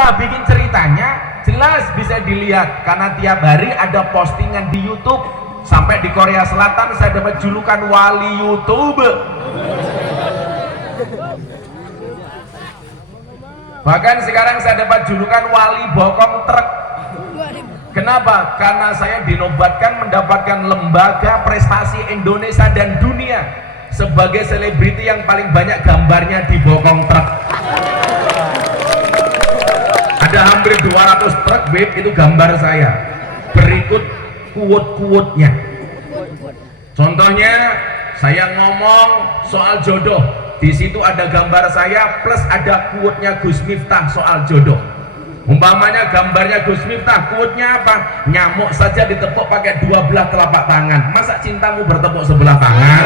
kita bikin ceritanya jelas bisa dilihat karena tiap hari ada postingan di YouTube. Sampai di Korea Selatan saya dapat julukan wali YouTube. Bahkan sekarang saya dapat julukan wali bokong truk. Kenapa? Karena saya dinobatkan mendapatkan lembaga prestasi Indonesia dan dunia sebagai selebriti yang paling banyak gambarnya di bokong truk. Ada hampir 200 truk babe, itu gambar saya. Berikut quote-quote-nya. Contohnya saya ngomong soal jodoh, di situ ada gambar saya plus ada quote-nya Gus Miftah soal jodoh. Umpamanya gambarnya Gus Miftah, quote-nya apa? Nyamuk saja ditepuk pakai 2 belah telapak tangan, masa cintamu bertepuk sebelah tangan?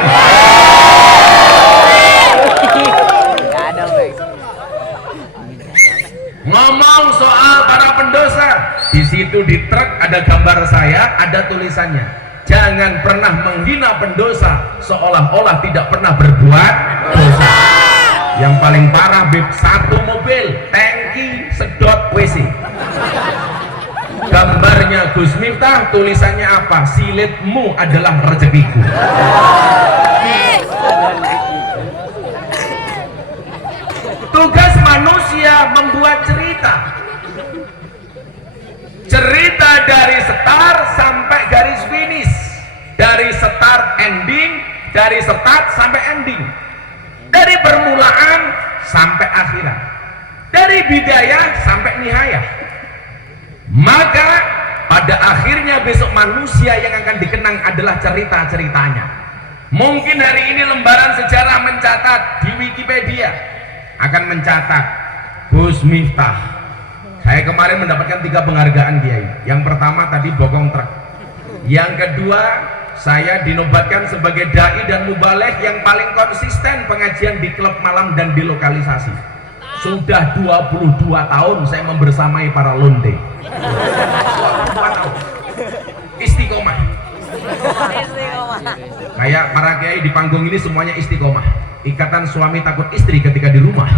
Ngomong soal para pendosa, di situ di truk ada gambar saya, ada tulisannya, jangan pernah menghina pendosa seolah-olah tidak pernah berbuat dosa. Yang paling parah beb, satu mobil tangki sedot WC, gambarnya Gus Miftah, tulisannya apa? Silitmu adalah rezekiku. Tugas manusia membuat cerita dari start sampai garis finish, dari start ending, dari start sampai ending, dari permulaan sampai akhirat, dari bidayah sampai nihayah. Maka pada akhirnya besok manusia yang akan dikenang adalah cerita-ceritanya. Mungkin hari ini lembaran sejarah mencatat di Wikipedia akan mencatat Gus Miftah. Saya kemarin mendapatkan 3 penghargaan Kiai. Yang pertama tadi bokong truk. Yang kedua, saya dinobatkan sebagai dai dan mubalek yang paling konsisten pengajian di klub malam dan di lokalisasi. Sudah 22 tahun saya membersamai para lonte. 22 tahun. Istiqomah. Kayak para kiai di panggung ini semuanya istiqomah. Ikatan suami takut istri ketika di rumah.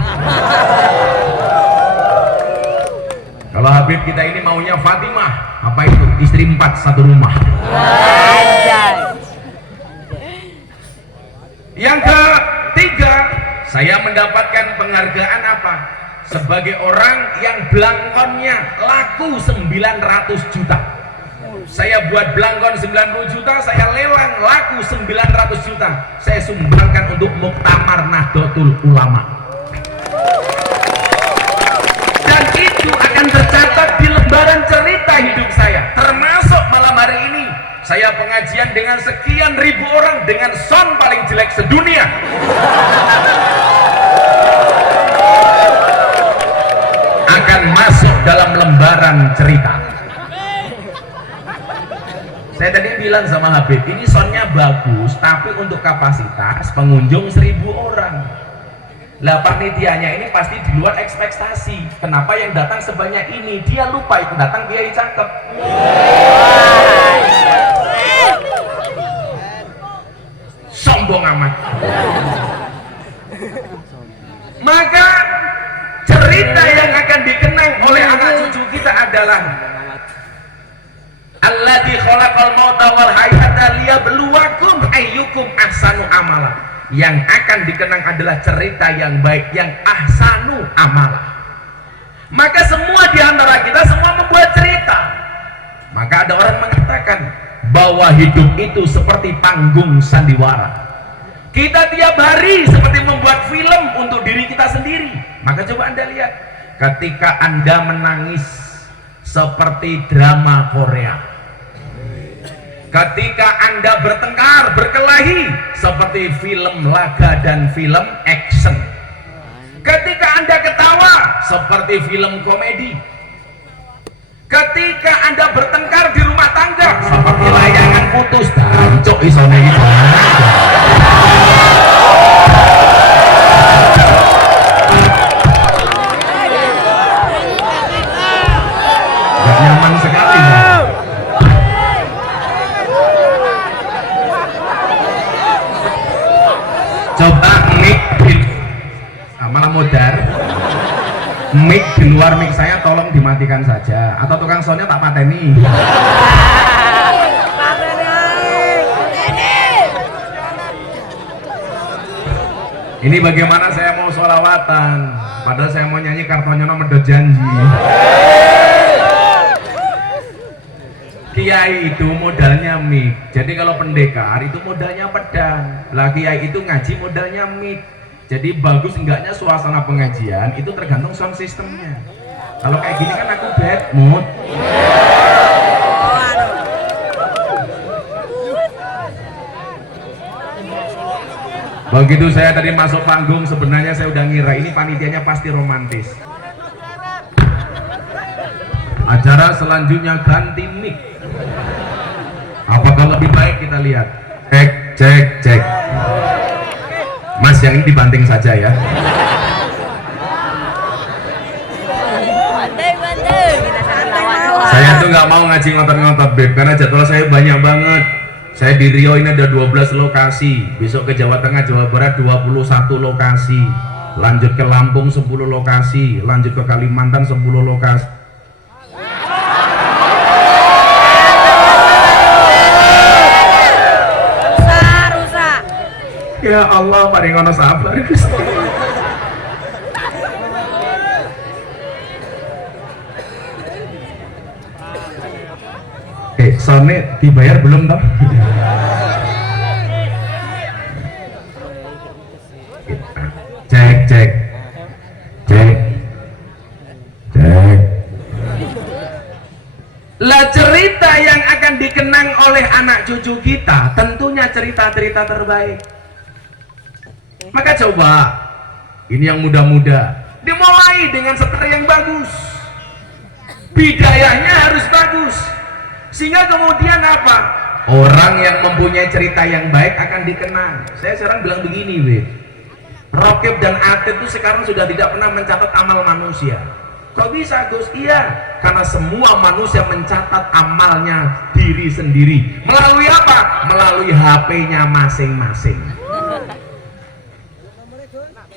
Kalau Habib kita ini maunya Fatimah, apa itu? Istri 4 satu rumah. Yang ketiga, saya mendapatkan penghargaan apa? Sebagai orang yang belangkonnya laku 900 juta. Saya buat belangkon 90 juta, saya lelang laku 900 juta. Saya sumbangkan untuk Muktamar Nahdlatul Ulama. Dan itu akan tercatat di lembaran cerita hidup saya. Termasuk malam hari ini saya pengajian dengan sekian ribu orang dengan sound paling jelek sedunia. Akan masuk dalam lembaran cerita. Saya tadi bilang sama Habib, ini soundnya bagus, tapi untuk kapasitas pengunjung 1000 orang. Lah panitianya ini pasti di luar ekspektasi. Kenapa yang datang sebanyak ini? Dia lupa itu datang kiai cakep. Sombong amat. Maka cerita yang akan dikenang oleh anak cucu kita adalah alladzi khalaqal mauta wal hayata liyabluwakum ayyukum ahsanu amala. Yang akan dikenang adalah cerita yang baik, yang ahsanu amala. Maka semua di antara kita semua membuat cerita. Maka ada orang mengatakan bahwa hidup itu seperti panggung sandiwara. Kita tiap hari seperti membuat film untuk diri kita sendiri. Maka coba Anda lihat, ketika Anda menangis seperti drama Korea, ketika Anda bertengkar, berkelahi seperti film laga dan film action, ketika Anda ketawa seperti film komedi, ketika Anda bertengkar di rumah tangga seperti layangan putus dan cok isone itu. Gak nyaman sekali ya? Coba nik malah modar Mic di luar mic saya tolong dimatikan saja, atau tukang soundnya tak pateni. Ini bagaimana saya mau sholawatan, padahal saya mau nyanyi Kartonyono medhot janji. Kiai itu modalnya mic, jadi kalau pendekar itu modalnya pedang. Lah kiai itu ngaji modalnya mic, jadi bagus enggaknya suasana pengajian itu tergantung sound systemnya. Kalau kayak gini kan aku bad mood. Begitu saya tadi masuk panggung, sebenarnya saya udah ngira ini panitianya pasti romantis. Acara selanjutnya ganti mic. Apakah lebih baik kita lihat? Cek. Mas yang ini dibanting saja ya. Saya tuh nggak mau ngaji ngotot-ngotot Beb, karena jadwal saya banyak banget. Saya di Riau ini ada 12 lokasi, besok ke Jawa Tengah, Jawa Barat 21 lokasi, lanjut ke Lampung 10 lokasi, lanjut ke Kalimantan 10 lokasi. Rusak. Ya Allah, paling ngono sabar. Soalnya dibayar belum toh? Cek. Lah cerita yang akan dikenang oleh anak cucu kita tentunya cerita-cerita terbaik. Maka coba ini yang muda-muda dimulai dengan setar yang bagus, bidayahnya harus bagus. Sehingga kemudian apa? Orang yang mempunyai cerita yang baik akan dikenang. Saya sekarang bilang begini, Wid. Rokib dan Atid itu sekarang sudah tidak pernah mencatat amal manusia. Kok bisa, Gus? Iya, karena semua manusia mencatat amalnya diri sendiri. Melalui apa? Melalui HP-nya masing-masing.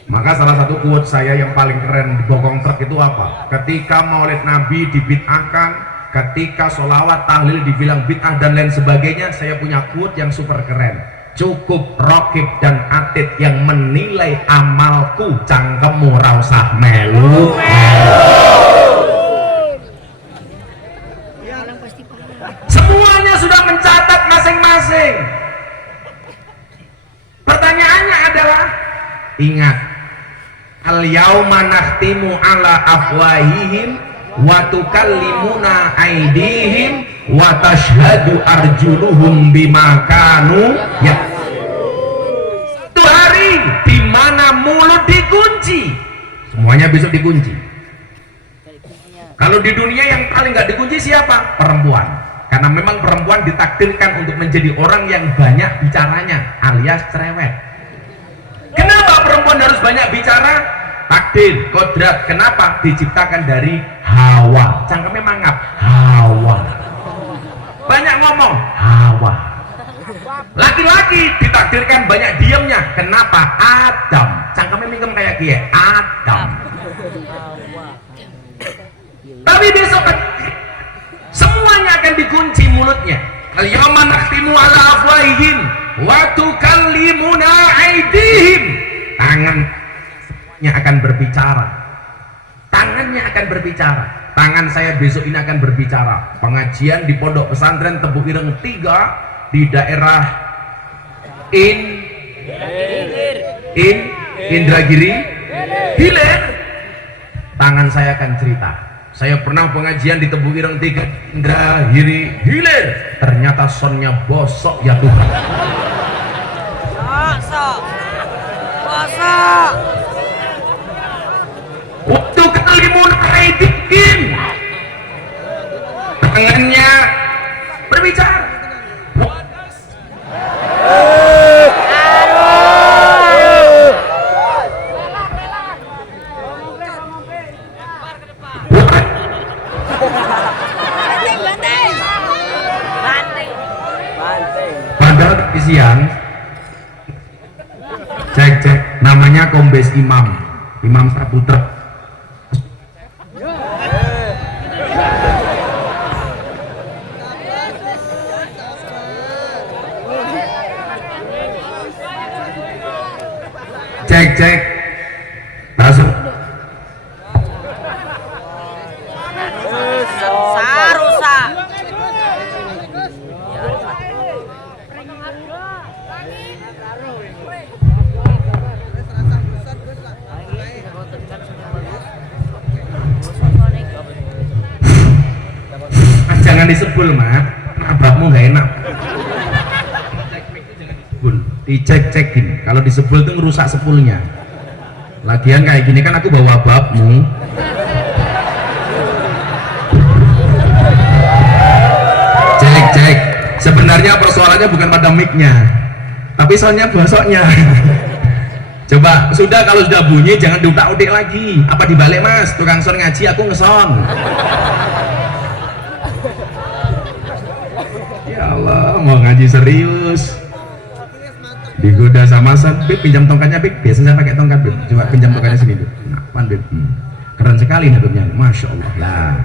Maka salah satu quote saya yang paling keren di bokong truk itu apa? Ketika Maulid Nabi dibid'ahkan, ketika sholawat tahlil dibilang bid'ah dan lain sebagainya, saya punya quote yang super keren. Cukup Rokib dan Atid yang menilai amalku, cangkemmu ra usah melu. Semuanya sudah mencatat masing-masing. Pertanyaannya adalah, ingat, al yauma nakhtimu ala afwahihim wa tukallimuna aydihim wa tashhadu arjuluhum bima kanu ya. Itu hari di mana mulut dikunci, semuanya besok dikunci. Kalau di dunia yang paling nggak dikunci siapa? Perempuan, karena memang perempuan ditakdirkan untuk menjadi orang yang banyak bicaranya alias cerewet. Kenapa perempuan harus banyak bicara? Takdir, kodrat. Kenapa? Diciptakan dari Hawa. Cangkemnya mangap. Hawa. Banyak ngomong. Hawa. Laki-laki ditakdirkan banyak diamnya. Kenapa? Adam. Cangkemnya mingkem kayak kie. Adam. Tapi besok semuanya akan dikunci mulutnya. Al-yawma nakhtimu ala afwahihim wa tukallimuna aydihim. Tangannya akan berbicara. Tangannya akan berbicara. Tangan saya besok ini akan berbicara. Pengajian di Pondok Pesantren Tebu Ireng 3 di daerah Indragiri Hilir. Tangan saya akan cerita. Saya pernah pengajian di Tebu Ireng 3 Indragiri Hilir. Ternyata sonnya bosok ya Tuhan. Bosok. Waktu kalimun aidihim, tangannya berbicara. Padahal siang cek namanya Kombes Imam Saputra cek masuk. Jangan disebul mat, nabrakmu nggak enak. Dicek-cekin, kalau disebul itu ngerusak sepulnya. Lagian kayak gini kan aku bawa babmu. Cek, sebenarnya persoalannya bukan pada mic-nya, tapi soalnya bosoknya. Coba, kalau sudah bunyi jangan diutak-utik lagi. Apa dibalik mas, tukang son ngaji, aku ngeson. Ya Allah, mau ngaji serius digoda sama San. Bib, pinjam tongkatnya Bib, biasanya pakai tongkat Bib, coba pinjam tongkatnya sini Bib. Nah, Bib, keren sekali Bibnya, Masya Allah lah.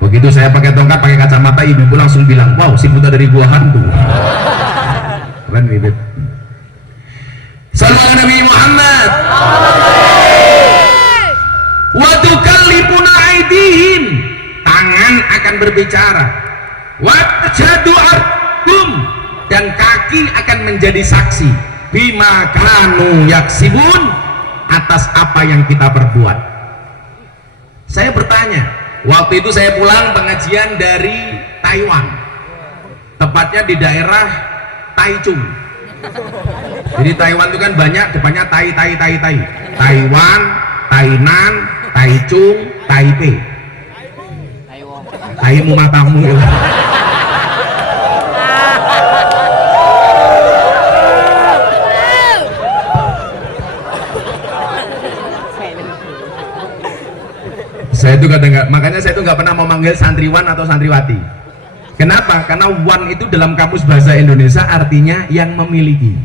Begitu saya pakai tongkat, pakai kacamata, ibu langsung bilang, wow, si buta dari gua hantu. Keren nih Bib. Sallallahu Nabi Muhammad. Wa tukallibuna aidihim, tangan akan berbicara. Wa tajadu arjum, dan kaki akan menjadi saksi. Bima kanu yaksibun, atas apa yang kita perbuat. Saya bertanya, waktu itu saya pulang pengajian dari Taiwan, tepatnya di daerah Taichung. Jadi Taiwan itu kan banyak, depannya Taiwan, Tainan, Taichung, Taipei. Taimu matamu ya. Saya itu makanya saya itu nggak pernah mau manggil santriwan atau santriwati. Kenapa? Karena wan itu dalam kamus bahasa Indonesia artinya yang memiliki.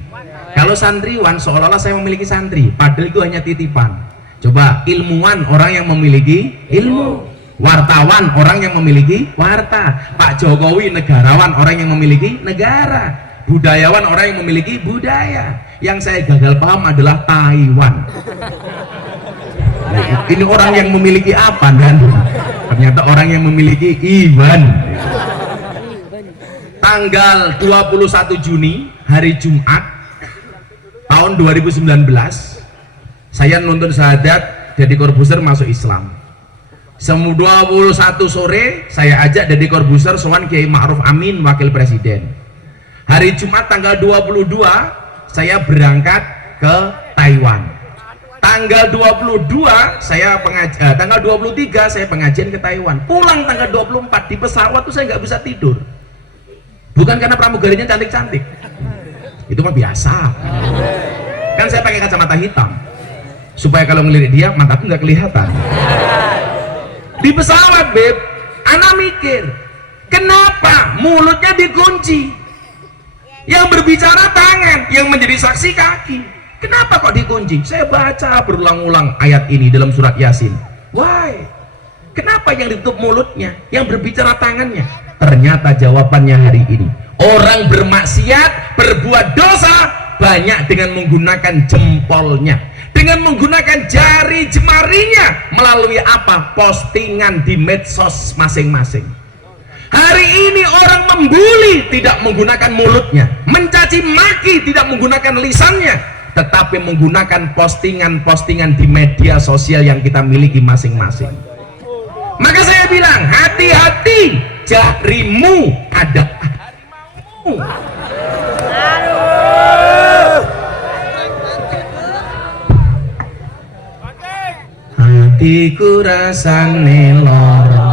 Kalau santriwan seolah-olah saya memiliki santri, padahal itu hanya titipan. Coba, ilmuwan orang yang memiliki ilmu, wartawan orang yang memiliki warta, Pak Jokowi negarawan orang yang memiliki negara, budayawan orang yang memiliki budaya. Yang saya gagal paham adalah Taiwan. Ini orang yang memiliki apa kan? Ternyata orang yang memiliki iman. Tanggal 21 Juni hari Jumat tahun 2019 saya nuntun syahadat Deddy Corbuzier masuk Islam. Semu 21 sore saya ajak Deddy Corbuzier sowan Kiai Ma'ruf Amin wakil presiden. Hari Jumat tanggal 22 saya berangkat ke Taiwan. Tanggal 22 saya tanggal 23 saya pengajian ke Taiwan. Pulang tanggal 24 di pesawat tuh saya nggak bisa tidur. Bukan karena pramugarinya cantik-cantik, itu mah biasa. Kan saya pakai kacamata hitam supaya kalau ngelirik dia mataku nggak kelihatan. Di pesawat Beb, anak mikir, kenapa mulutnya dikunci? Yang berbicara tangan, yang menjadi saksi kaki. Kenapa kok dikunci? Saya baca berulang-ulang ayat ini dalam surat Yasin. Why? Kenapa yang ditutup mulutnya, yang berbicara tangannya? Ternyata jawabannya hari ini, orang bermaksiat, berbuat dosa banyak dengan menggunakan jempolnya, dengan menggunakan jari jemarinya. Melalui apa? Postingan di medsos masing-masing. Hari ini orang membuli tidak menggunakan mulutnya, mencaci maki tidak menggunakan lisannya, tetapi menggunakan postingan-postingan di media sosial yang kita miliki masing-masing. Maka saya bilang, hati-hati, jarimu ada harimau. Hatiku rasane lara,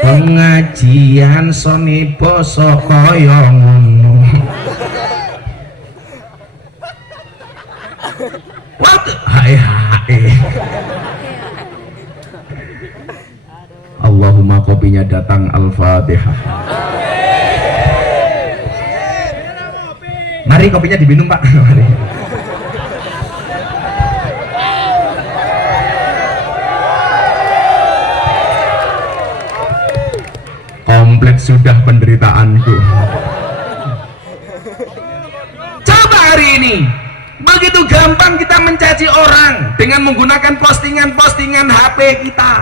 pengajian soni basa kaya ngono. Waktu hai. Allahumma kopinya datang, Al-Fatihah. Mari kopinya diminum Pak. Mari. Kompleks sudah penderitaanku. Coba hari ini Begitu gampang kita mencaci orang dengan menggunakan postingan-postingan HP kita.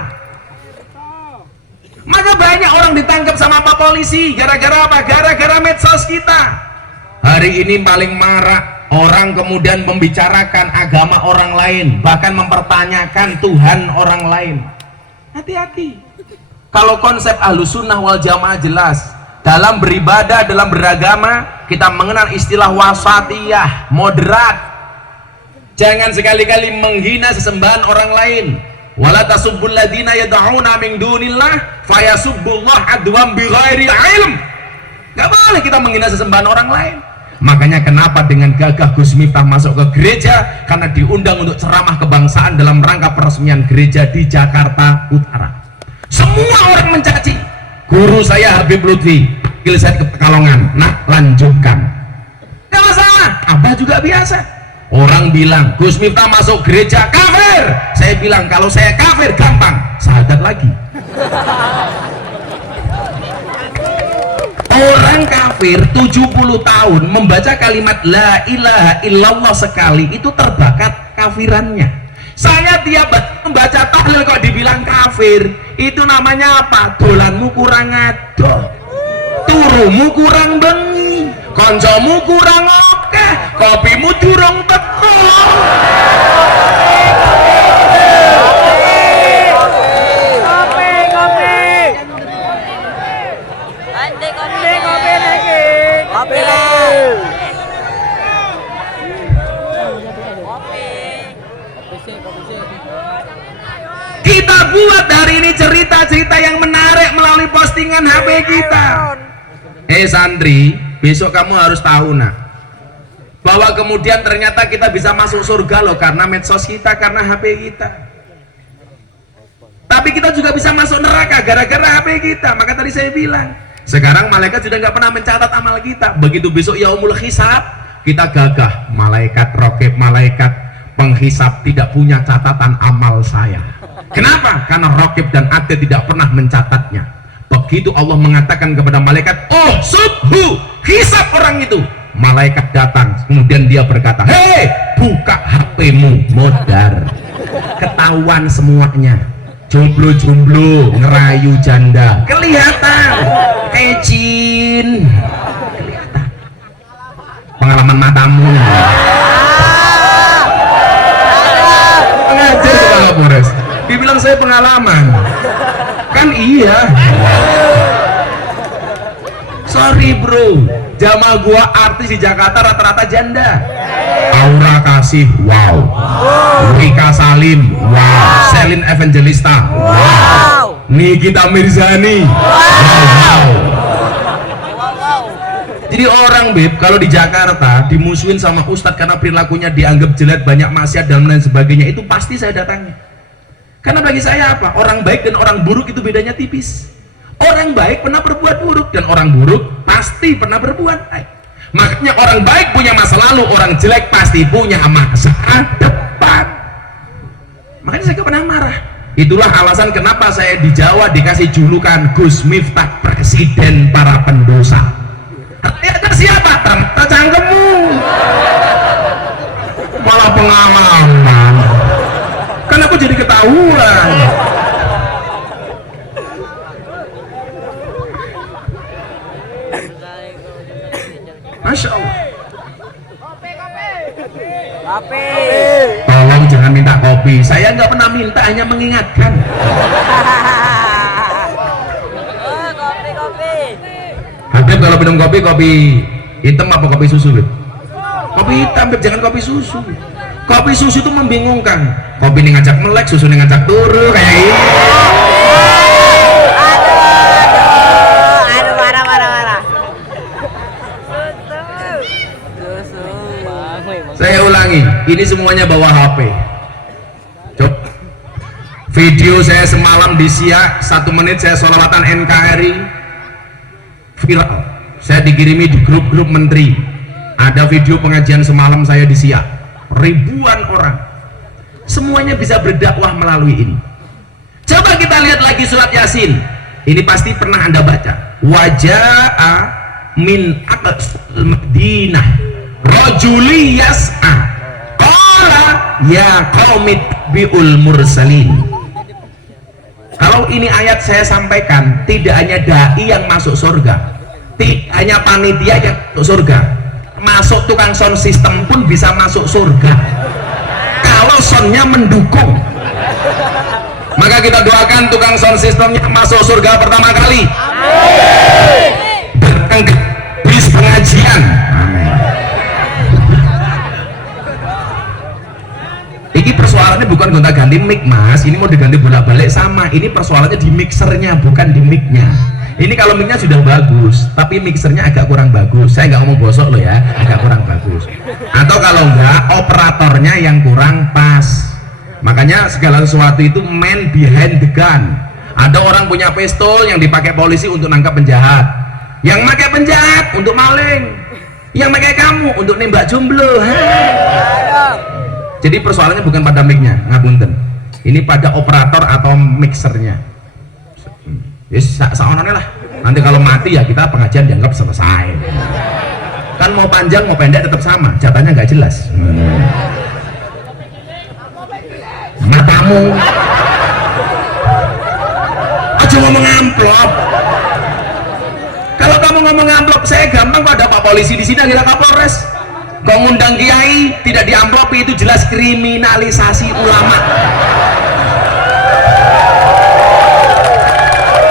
Maka banyak orang ditangkap sama Pak Polisi gara-gara apa? Gara-gara medsos kita. Hari ini paling marak orang kemudian membicarakan agama orang lain, bahkan mempertanyakan Tuhan orang lain. Hati-hati. Kalau konsep Ahlussunnah wal Jamaah jelas, dalam beribadah, dalam beragama kita mengenal istilah wasatiyah, moderat. Jangan sekali-kali menghina sesembahan orang lain. Wala tasubbul ladzina yad'una min dunillah fayasubbullah adwam bighairi ilm. Gak boleh kita menghina sesembahan orang lain. Makanya kenapa dengan gagah Gus Miftah masuk ke gereja? Karena diundang untuk ceramah kebangsaan dalam rangka peresmian gereja di Jakarta Utara. Semua orang mencaci. Guru saya Habib Lutfi, saya ke Pekalongan. Nah, lanjutkan. Gak masalah, Abah juga biasa. Orang bilang Gus Miftah masuk gereja kafir. Saya bilang kalau saya kafir gampang, syahadat lagi. Orang kafir 70 tahun membaca kalimat la ilaha illallah sekali itu terbakat kafirannya. Saya tiap membaca tahlil kok dibilang kafir. Itu namanya apa? Dolanmu kurang ado, turumu kurang bengi, koncomu kurang oke, kopimu durung teko. Kita buat hari ini cerita-cerita yang menarik melalui postingan HP kita. Santri, besok kamu harus tahu nak, bahwa kemudian ternyata kita bisa masuk surga loh karena medsos kita, karena HP kita. Tapi kita juga bisa masuk neraka gara-gara HP kita. Maka tadi saya bilang, sekarang malaikat sudah nggak pernah mencatat amal kita. Begitu besok yaumul hisab, kita gagah, malaikat raqib, malaikat penghisab tidak punya catatan amal saya. Kenapa? Karena raqib dan atid tidak pernah mencatatnya. Begitu Allah mengatakan kepada malaikat, oh subhu, hisab orang itu. Malaikat datang, kemudian dia berkata, hei, buka HP-mu, modar. Ketahuan semuanya. Jomblo-jomblo, ngerayu janda. Kelihatan. Kecin. Kelihatan. Pengalaman matamu. Pengajar Kepala Polres. Dibilang saya pengalaman. Kan iya. Sorry bro, jamaah gua artis di Jakarta rata-rata janda. Aura Kasih, wow. Rika Salim, wow. Selin Evangelista, wow. Nikita Mirzani, wow. Jadi orang beb, kalau di Jakarta dimusuhin sama ustadz karena perilakunya dianggap jelek, banyak maksiat dan lain sebagainya, itu pasti saya datangi. Karena bagi saya apa? Orang baik dan orang buruk itu bedanya tipis. Orang baik pernah berbuat buruk dan orang buruk pasti pernah berbuat baik. Makanya orang baik punya masa lalu, orang jelek pasti punya masa depan. Makanya saya gak pernah marah. Itulah alasan kenapa saya di Jawa dikasih julukan Gus Miftah, presiden para pendosa. Ternyata siapa? Ternyata cangkemmu. Malah pengalaman. Kan aku jadi ketahuan. Masya Allah. Kopi. Tolong jangan minta kopi. Saya nggak pernah minta, hanya mengingatkan. Kopi. Habib kalau minum kopi, kopi hitam apa kopi susu? Beb? Kopi hitam, Beb, jangan kopi susu. Kopi susu itu membingungkan. Kopi ini ngajak melek, susu ini ngajak turu kayak ini. Aduh, marah. Saya ulangi, ini semuanya bawa HP. Coba. Video saya semalam di Siak, 1 menit saya sholawatan NKRI, viral. Saya dikirimi di grup-grup menteri. Ada video pengajian semalam saya di Siak, ribuan orang. Semuanya bisa berdakwah melalui ini. Coba kita lihat lagi surat Yasin. Ini pasti pernah Anda baca. Waja'a min aqsal Madinah rajuli yas'a ya qaumit biul mursalin. Kalau ini ayat saya sampaikan, tidak hanya dai yang masuk surga, tidak hanya panitia yang masuk surga, masuk tukang sound system pun bisa masuk surga kalau soundnya mendukung. Maka kita doakan tukang sound systemnya masuk surga pertama kali. Datang ke bis pengajian. Ini persoalannya bukan gonta ganti mic mas, ini mau diganti bolak-balik sama. Ini persoalannya di mixernya, bukan di micnya. Ini kalau micnya sudah bagus, tapi mixernya agak kurang bagus. Saya nggak ngomong bosok loh ya, agak kurang bagus. Atau kalau enggak, operatornya yang kurang pas. Makanya segala sesuatu itu man behind the gun. Ada orang punya pistol yang dipakai polisi untuk nangkap penjahat, yang pakai penjahat untuk maling, yang pakai kamu untuk nembak jomblo. Jadi persoalannya bukan pada mic-nya, ngapunten. Ini pada operator atau mixernya. Yes, saononnya lah. Nanti kalau mati ya kita pengajian dianggap selesai. Kan mau panjang mau pendek tetap sama, jatahnya nggak jelas. Matamu. Aja ngomong amplop. Kalau kamu ngomong amplop, saya gampang pada Pak Polisi di sini akhirnya Kapolres. Kau ngundang kiai tidak diamplopi, itu jelas kriminalisasi ulama.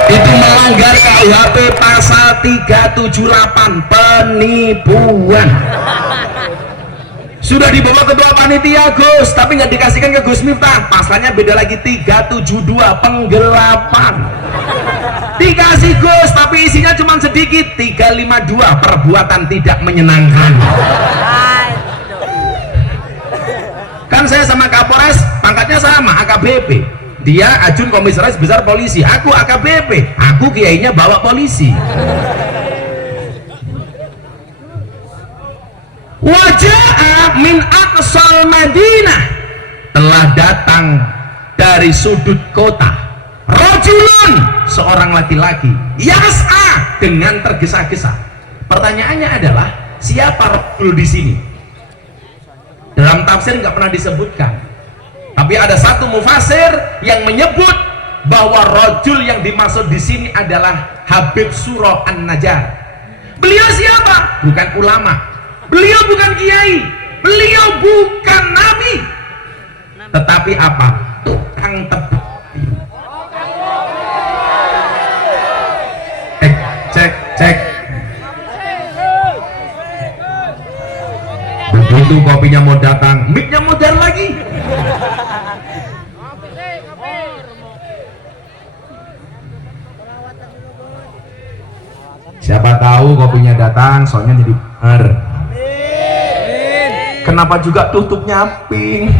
Itu melanggar KUHP pasal 378 penipuan. Sudah dibawa ketua panitia Gus, tapi nggak dikasihkan ke Gus Miftah. Pasalnya beda lagi, 372 penggelapan. Dikasih Gus, tapi isinya cuma sedikit, 352 perbuatan tidak menyenangkan. Kan saya sama Kapolres pangkatnya sama, AKBP. Dia ajun komisaris besar polisi, aku AKBP, aku kiainya bawa polisi. Wajah min aqsal Madinah, telah datang dari sudut kota rajulun, seorang laki-laki, yas'a, dengan tergesa-gesa. Pertanyaannya adalah siapa rajul di sini? Dalam tafsir nggak pernah disebutkan, tapi ada satu mufasir yang menyebut bahwa rajul yang dimaksud di sini adalah Habib Surah An-Najjar. Beliau siapa? Bukan ulama, beliau bukan kiai, beliau bukan nabi, tetapi apa? Tukang tebak. Cek. Begitu kopinya mau datang, mic-nya modern lagi. Siapa tahu kopinya datang, soalnya jadi benar. Kenapa juga tutupnya pink?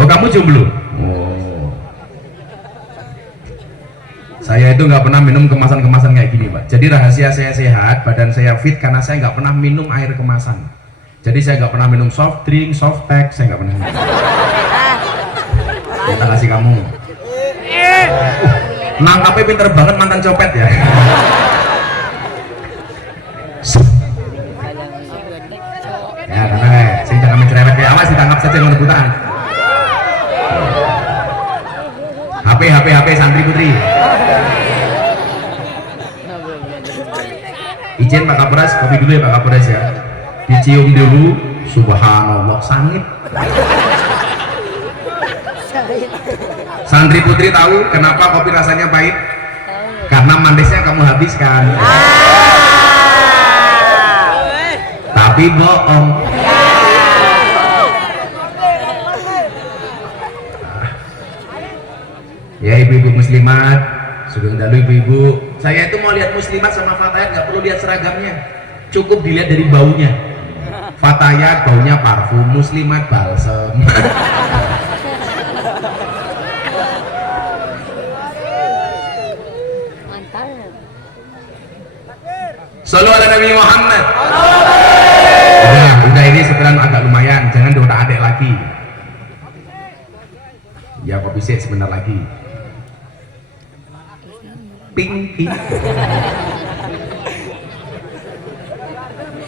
Oh, kamu jomblo? Oh. Saya itu nggak pernah minum kemasan-kemasan kayak gini, Pak. Jadi rahasia saya sehat, badan saya fit karena saya nggak pernah minum air kemasan. Jadi saya nggak pernah minum soft drink, soft pack, saya nggak pernah minum. Kita kasih kamu. Nangkapnya pinter banget, mantan copet ya. Ya, karena saya jangan mencerewet kayak awas, ditangkap saja yang rebutan. HP santri putri. Izin Pak Kapolres, kopi dulu ya Pak Kapolres ya. Dicium dulu, subhanallah, sangit. Santri putri tahu kenapa kopi rasanya pahit? Karena manisnya kamu habiskan. Tapi bohong. Ya ibu-ibu muslimat, sugeng dalu ibu-ibu. Saya itu mau lihat muslimat sama fatayat nggak perlu lihat seragamnya, cukup dilihat dari baunya. Fatayat baunya parfum, muslimat balsem. Sallu ala Nabi Muhammad. Udah ini setelan agak lumayan, jangan doa adek lagi. Ya kopi sih sebentar lagi. ping ping.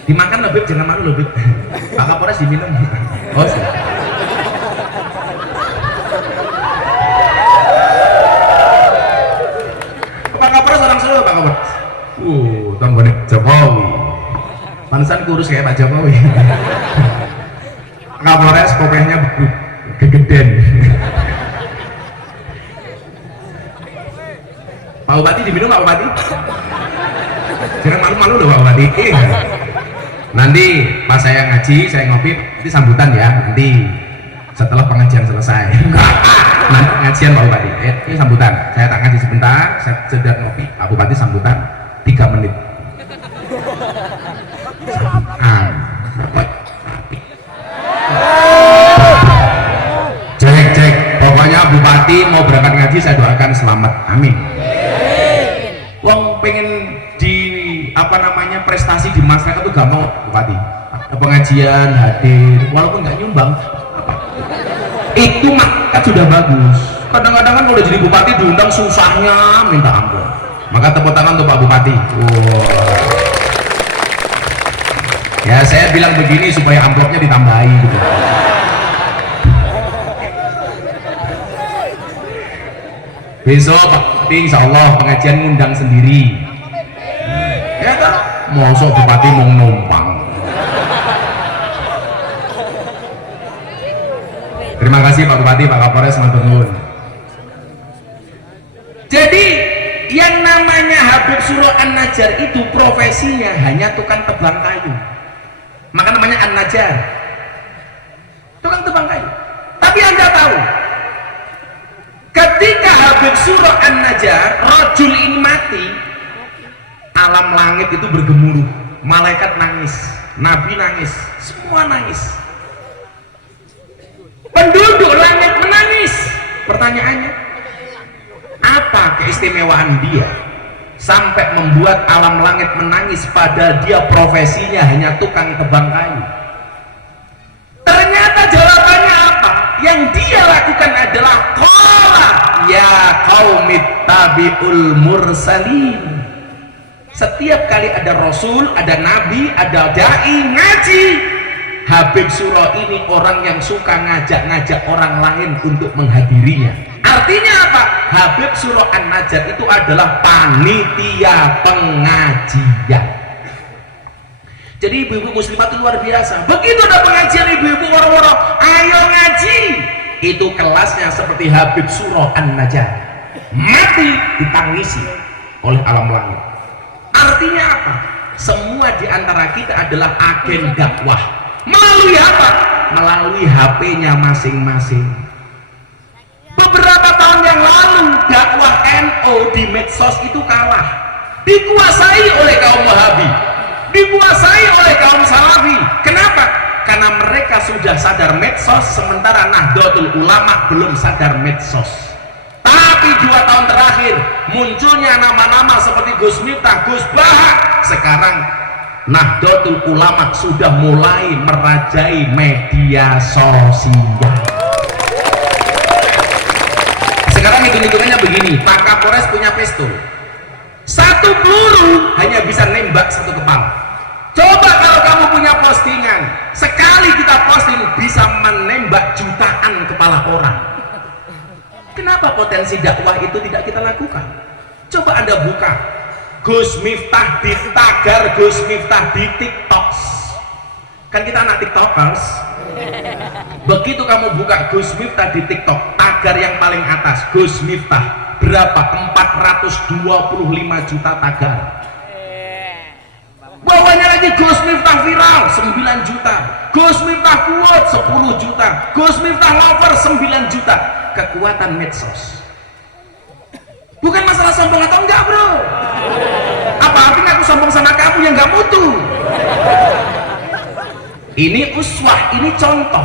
Dimakan loh Beb, jangan malu loh Beb. Pak Kapolres diminum. Oh siap. Pak Kapolres orang Solo Pak Kapolres. Tanggane Jokowi. Pantesan kurus kayak Pak Jokowi. Pak Kapolres kopenya gegeden. Pak Bupati diminum Pak Bupati. Jangan malu-malu loh Pak Bupati. Nanti pas saya ngaji, saya ngopi, itu sambutan ya. Nanti setelah pengajian selesai. Nanti pengajian Pak Bupati. Ini sambutan. Saya tak ngaji sebentar, saya jeda ngopi. Pak Bupati sambutan 3 menit. Cek. Pokoknya Bupati mau berangkat ngaji, saya doakan selamat. Amin. Wong pengen di prestasi di masyarakat itu gampang Bupati. Ada pengajian hadir, walaupun nggak nyumbang, itu maka sudah bagus. Kadang-kadang kan kalau jadi Bupati diundang susahnya minta ampun. Maka tepuk tangan untuk Pak Bupati. Wow. Ya saya bilang begini supaya amplopnya ditambahi gitu. Besok Pak Bupati insya Allah pengajian ngundang sendiri. Ya kan? Mosok Bupati mau numpang. Terima kasih Pak Bupati, Pak Kapolres, matur nuwun. Jadi yang namanya Habib Suro An-Najjar itu profesinya hanya tukang tebang kayu. Maka namanya An-Najjar. Tukang tebang kayu. Tapi Anda tahu, ketika Habib Suro An-Najjar, rajul ini mati, alam langit itu bergemuruh, malaikat nangis, nabi nangis, semua nangis, penduduk langit menangis. Pertanyaannya, apa keistimewaan dia sampai membuat alam langit menangis padahal dia profesinya hanya tukang tebang kayu? Ternyata jawabannya apa? Yang dia lakukan adalah qala ya qaumit tabi'ul mursalin. Setiap kali ada rasul, ada nabi, ada dai ngaji, Habib Suro ini orang yang suka ngajak-ngajak orang lain untuk menghadirinya. Artinya apa? Habib Suro An-Najjar itu adalah panitia pengajian. Jadi ibu-ibu muslimat itu luar biasa. Begitu ada pengajian ibu-ibu woro-woro, ayo ngaji. Itu kelasnya seperti Habib Suro An-Najjar. Mati ditangisi oleh alam langit. Artinya apa? Semua di antara kita adalah agen dakwah. Melalui apa? Melalui HP-nya masing-masing. Beberapa tahun yang lalu dakwah NU di medsos itu kalah. Dikuasai oleh kaum Wahabi, dikuasai oleh kaum Salafi. Kenapa? Karena mereka sudah sadar medsos, sementara Nahdlatul Ulama belum sadar medsos. Tapi 2 tahun terakhir munculnya nama-nama seperti Gus Miftah, Gus Bahak. Sekarang Nahdlatul Ulama sudah mulai merajai media sosial. Sekarang hitung-hitungannya begini, Pak Kapolres punya pistol. 1 peluru hanya bisa nembak 1 kepala. Coba kalau kamu punya postingan, sekali kita posting bisa menembak jutaan kepala orang. Kenapa potensi dakwah itu tidak kita lakukan? Coba Anda buka Gus Miftah di tagar, Gus Miftah di TikTok. Kan kita anak TikTokers. Begitu kamu buka Gus Miftah di TikTok, tagar yang paling atas Gus Miftah, berapa? 425 juta tagar. Bawahnya lagi Gus Miftah viral 9 juta, Gus Miftah quote 10 juta, Gus Miftah lover 9 juta. Kekuatan medsos. Bukan masalah sombong atau enggak, bro. Apa artinya aku sombong sama kamu yang enggak mutu? Ini uswah, ini contoh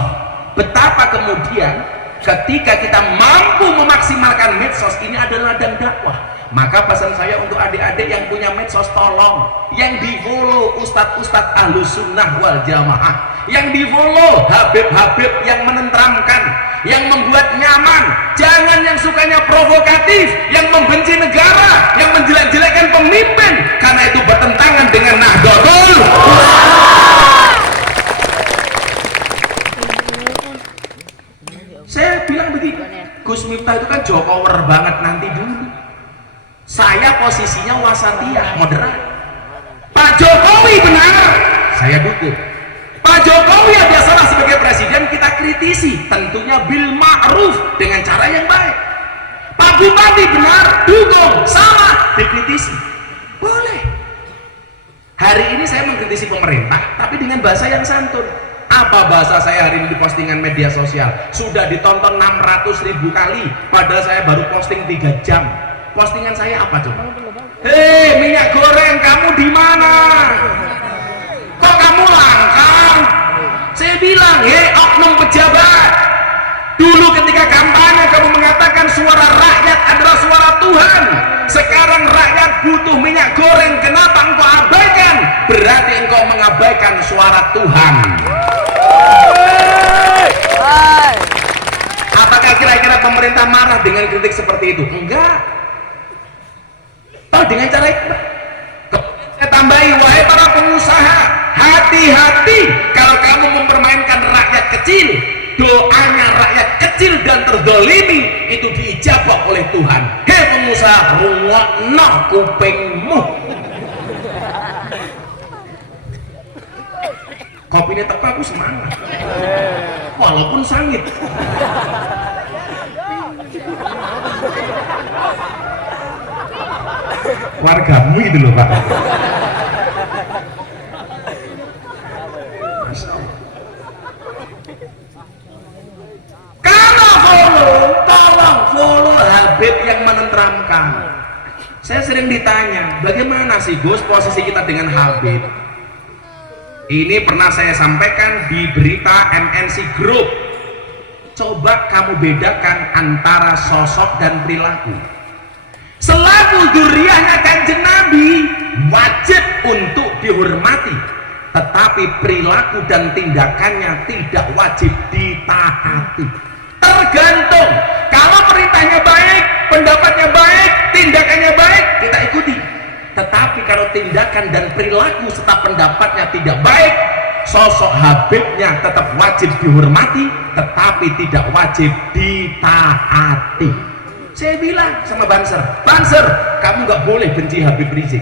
betapa kemudian ketika kita mampu memaksimalkan medsos, ini adalah ladang dakwah. Maka pesan saya untuk adik-adik yang punya medsos, tolong yang di follow ustadz-ustadz ahlus sunnah wal jamaah, yang di follow habib-habib yang menenteramkan, yang membuat nyaman, jangan yang sukanya provokatif, yang membenci negara, yang menjelek-jelekkan pemimpin, karena itu bertentangan dengan Nahdlatul Ulama. Saya bilang begini, Gus Miftah itu kan Jokower banget nanti dulu. Saya posisinya wasatiyah, moderat. Pak Jokowi benar, saya dukung. Pak Jokowi ada salah sebagai presiden, kita kritisi, tentunya bil ma'ruf, dengan cara yang baik. Pak Bupati benar, dukung, salah, dikritisi, boleh. Hari ini saya mengkritisi pemerintah, tapi dengan bahasa yang santun. Apa bahasa saya hari ini di postingan media sosial? Sudah ditonton 600.000 kali, padahal saya baru posting 3 jam. Postingan saya apa coba? Hei minyak goreng, kamu di mana? Kok kamu langkang? Saya bilang, hei oknum pejabat, dulu ketika kampanye kamu mengatakan suara rakyat adalah suara Tuhan. Sekarang rakyat butuh minyak goreng, kenapa engkau abaikan? Berarti engkau mengabaikan suara Tuhan. Apakah kira-kira pemerintah marah dengan kritik seperti itu? Enggak. Oh, dengan cara itu saya tambahi, wahai para pengusaha, hati-hati kalau kamu mempermainkan rakyat kecil. Doanya rakyat kecil dan terdolimi itu diijabah oleh Tuhan. Hei pengusaha, rungokno kupingmu. Kopinya teko aku semangat, walaupun sangit. Wargamu itu loh Pak. Kalau follow, tolong follow Habib yang menenteramkan. Saya sering ditanya, bagaimana sih Gus posisi kita dengan Habib? Ini pernah saya sampaikan di berita MNC Group. Coba kamu bedakan antara sosok dan perilaku. Selaku dzurriyyahnya Kanjeng Nabi wajib untuk dihormati, tetapi perilaku dan tindakannya tidak wajib ditaati. Tergantung, kalau perintahnya baik, pendapatnya baik, tindakannya baik, kita ikuti. Tetapi kalau tindakan dan perilaku serta pendapatnya tidak baik, sosok Habibnya tetap wajib dihormati, tetapi tidak wajib ditaati. Saya bilang sama Banser, Banser, kamu nggak boleh benci Habib Rizik.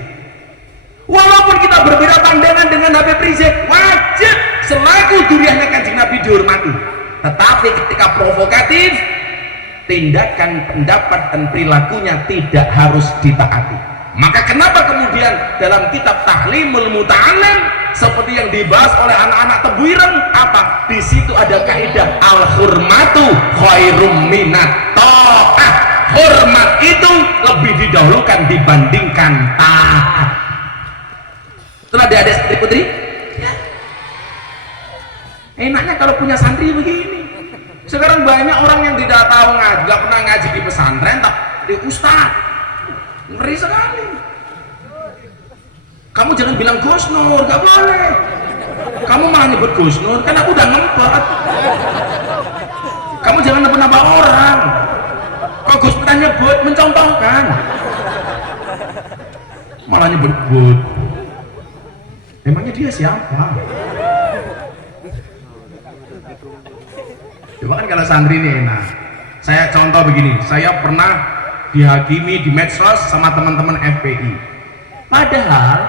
Walaupun kita berbeda pandangan dengan Habib Rizik, wajib selaku dzurriyyahnya Kanjeng Nabi dihormati. Tetapi ketika provokatif, tindakan, pendapat dan perilakunya tidak harus ditaati. Maka kenapa kemudian dalam kitab Tahlimul Muta'allim seperti yang dibahas oleh anak-anak Tebuireng, apa? Di situ ada kaidah al-hurmatu khairum minat ta'ah. Hormat itu lebih didahulukan dibandingkan taat. Itulah adik-adik santri putri. Ya. Enaknya kalau punya santri begini. Sekarang banyak orang yang tidak tahu ngaji, nggak pernah ngaji di pesantren, tapi di ustaz. Ngeri sekali. Kamu jangan bilang Gus Nur, nggak boleh. Kamu malah nyebut Gus Nur, kan aku udah ngempet. Kamu jangan nambah orang. Kok Gus Miftah nyebut, mencontohkan, malah nyebut-nyebut. Emangnya dia siapa? Coba kan kalau santri ini enak. Saya contoh begini, saya pernah dihakimi di medsos sama teman-teman FPI. Padahal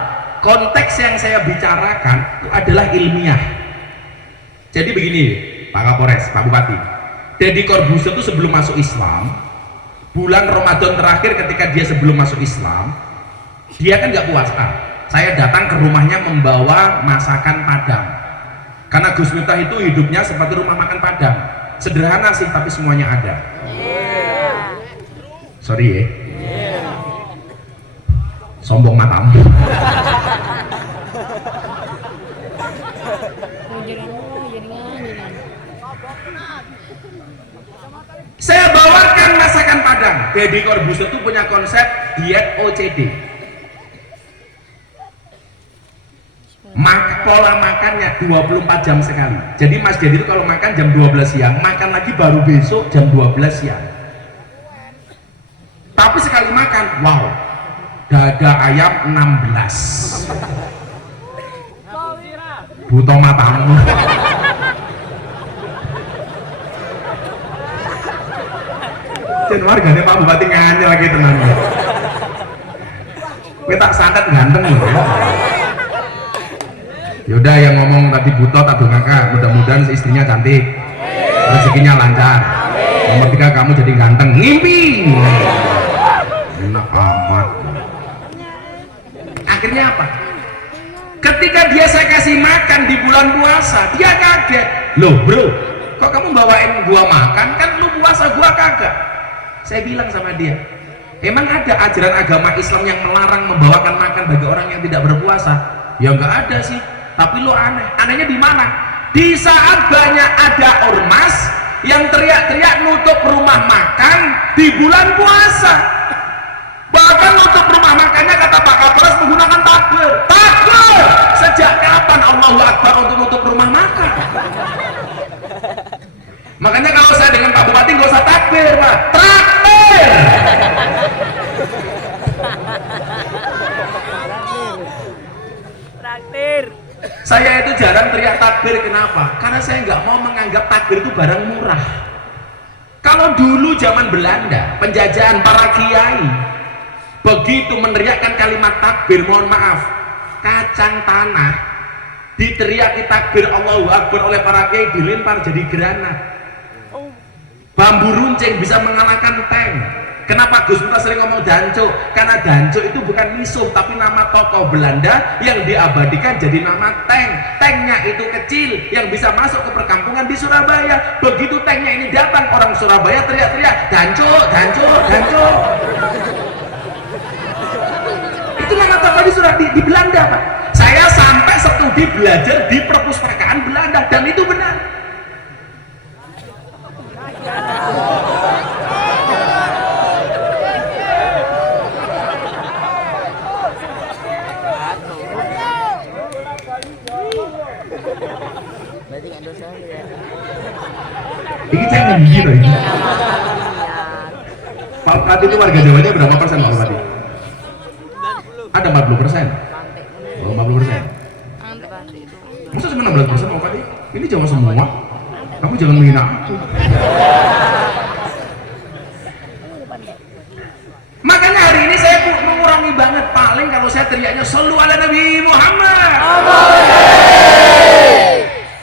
konteks yang saya bicarakan itu adalah ilmiah. Jadi begini, Pak Kapolres, Pak Bupati, Deddy Corbuzier itu sebelum masuk Islam, bulan Ramadan terakhir ketika dia sebelum masuk Islam, dia kan nggak puasa. Saya datang ke rumahnya membawa masakan Padang, karena Gus Miftah itu hidupnya seperti rumah makan Padang, sederhana sih tapi semuanya ada. Sorry ya, sombong matamu. Saya bawakan masakan Padang. Deddy Corbuzier itu punya konsep diet OCD. Pola makannya 24 jam sekali. Jadi Mas Dedi itu kalau makan jam 12 siang, makan lagi baru besok jam 12 siang. Tapi sekali makan, wow, dada ayam 16. Buto matamu. Dan warganya Pak Bupati nganyel lagi tenang. Kita tak santet ganteng loh ya. Yaudah yang ngomong tadi buto tak dongaka, mudah-mudahan istrinya cantik, rezekinya lancar. Nomor 3 kamu jadi ganteng, ngimpi. Enak amat. Akhirnya apa? Ketika saya kasih makan di bulan puasa, dia kaget. Loh bro, kok kamu bawain gua makan? Kan lu puasa, gua kagak. Saya bilang sama dia, emang ada ajaran agama Islam yang melarang membawakan makan bagi orang yang tidak berpuasa? Ya nggak ada sih. Tapi lo aneh. Anehnya di mana? Di saat banyak ada ormas yang teriak-teriak nutup rumah makan di bulan puasa. Bahkan nutup rumah makannya kata Pak Kapolres menggunakan takbir. Takbir! Sejak kapan Allahu Akbar untuk nutup rumah makan? Makanya kalau saya dengan Pak Bupati nggak usah takbir, Pak. Takbir! Traktir. Saya itu jarang teriak takbir, kenapa? Karena saya nggak mau menganggap takbir itu barang murah. Kalau dulu zaman Belanda, penjajahan para kiai, begitu meneriakkan kalimat takbir, mohon maaf, kacang tanah diteriaki takbir Allahu Akbar oleh para kiai dilempar jadi granat. Bambu runcing bisa mengalahkan tank. Kenapa Gus Miftah sering ngomong danco? Karena danco itu bukan misum, tapi nama tokoh Belanda yang diabadikan jadi nama tank. Tanknya itu kecil, yang bisa masuk ke perkampungan di Surabaya. Begitu tanknya ini datang, orang Surabaya teriak-teriak, danco, danco, danco. Itu nama tokoh di Belanda, Pak. Saya sampai studi belajar di perpustakaan Belanda, dan itu benar. Ini jangan gitu ya. Pak Bupati itu warga Jawanya berapa persen Pak Bupati? Ada 40%. Oh, 40%. Masa cuma 16% Pak Bupati? Ini Jawa semua. Kamu jangan menghina aku. Makanya hari ini saya mengurangi banget, paling kalau saya teriaknya shollu ala Nabi Muhammad.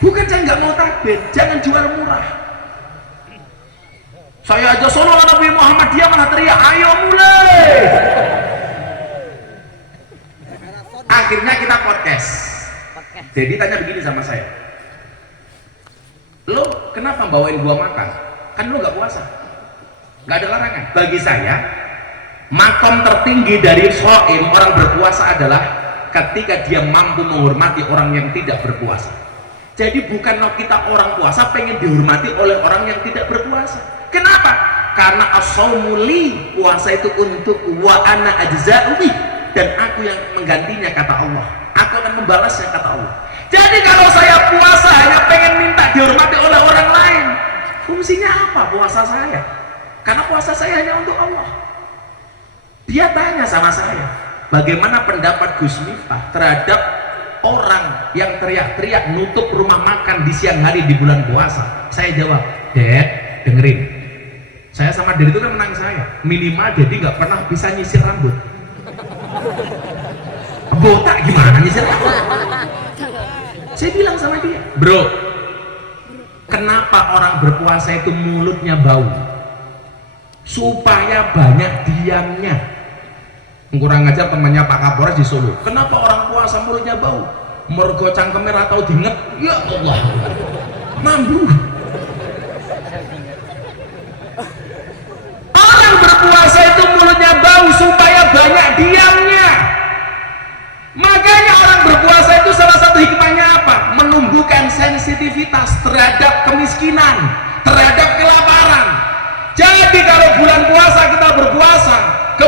Bukan saya nggak mau takbir, jangan jual murah. Saya aja shollu ala Nabi Muhammad, dia malah teriak, ayo mulai. Akhirnya kita podcast. Jadi tanya begini sama saya, lo kenapa bawain gua makan? Kan lo nggak puasa, nggak ada larangan. Bagi saya, makom tertinggi dari shaim, orang berpuasa, adalah ketika dia mampu menghormati orang yang tidak berpuasa. Jadi bukan kita orang puasa pengen dihormati oleh orang yang tidak berpuasa. Kenapa? Karena as-shaumu li, puasa itu untuk wa ana ajza'ubi, dan aku yang menggantinya, kata Allah. Aku akan membalasnya, kata Allah. Jadi kalau saya puasa hanya pengen minta dihormati oleh orang lain, fungsinya apa puasa saya? Karena puasa saya hanya untuk Allah. Dia tanya sama saya, bagaimana pendapat Gus Miftah terhadap orang yang teriak-teriak nutup rumah makan di siang hari di bulan puasa? Saya jawab, Dad, dengerin, saya sama Dad itu kan menang saya, minimal jadi nggak pernah bisa nyisir rambut. Botak gimana nyisir rambut? Saya bilang sama dia, bro, kenapa orang berpuasa itu mulutnya bau? Supaya banyak diamnya. Kurang aja temannya Pak Kapolres di Solo, kenapa orang puasa mulutnya bau? Mergo cangkeme ra tau dinget. Ya Allah, mambu. Orang berpuasa itu mulutnya bau supaya banyak diamnya. Makanya orang berpuasa itu salah satu hikmahnya apa? Menumbuhkan sensitivitas terhadap kemiskinan, terhadap kelaparan. Jadi kalau bulan puasa kita berpuasa,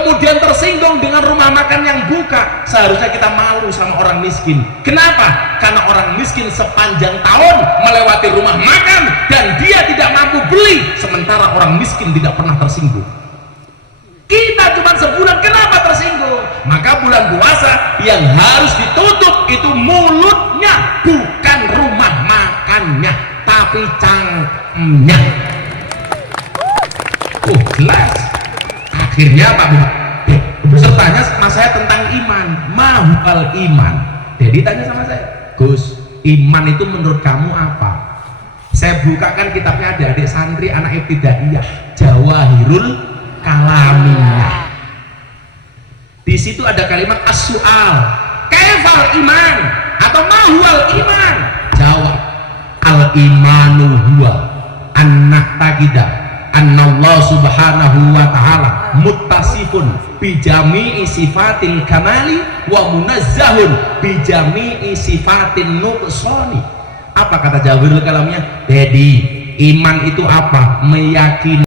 kemudian tersinggung dengan rumah makan yang buka, seharusnya kita malu sama orang miskin. Kenapa? Karena orang miskin sepanjang tahun melewati rumah makan dan dia tidak mampu beli, sementara orang miskin tidak pernah tersinggung. Kita cuma sebulan, kenapa tersinggung? Maka bulan puasa yang harus ditutup itu mulutnya, bukan rumah makannya, tapi cangkemnya. Jelas. Akhirnya Pak pesertanya mas saya tentang iman, mahal iman. Jadi tanya sama saya, Gus, iman itu menurut kamu apa? Saya bukakan kitabnya adik-adik santri anak ibtidaiyah, Jawahirul Kalamiyah. Di situ ada kalimat as-su'al, kaifal iman atau mahwal iman. Jawab, al imanu huwa an-nak taqidah annallahu subhanahu wa ta'ala muttasifun bijami'i sifatil kamali wa munazzahun bijami'i sifatin nuqsani. Apa kata Jawahirul Kalamiyah? Jadi iman itu apa? Meyakini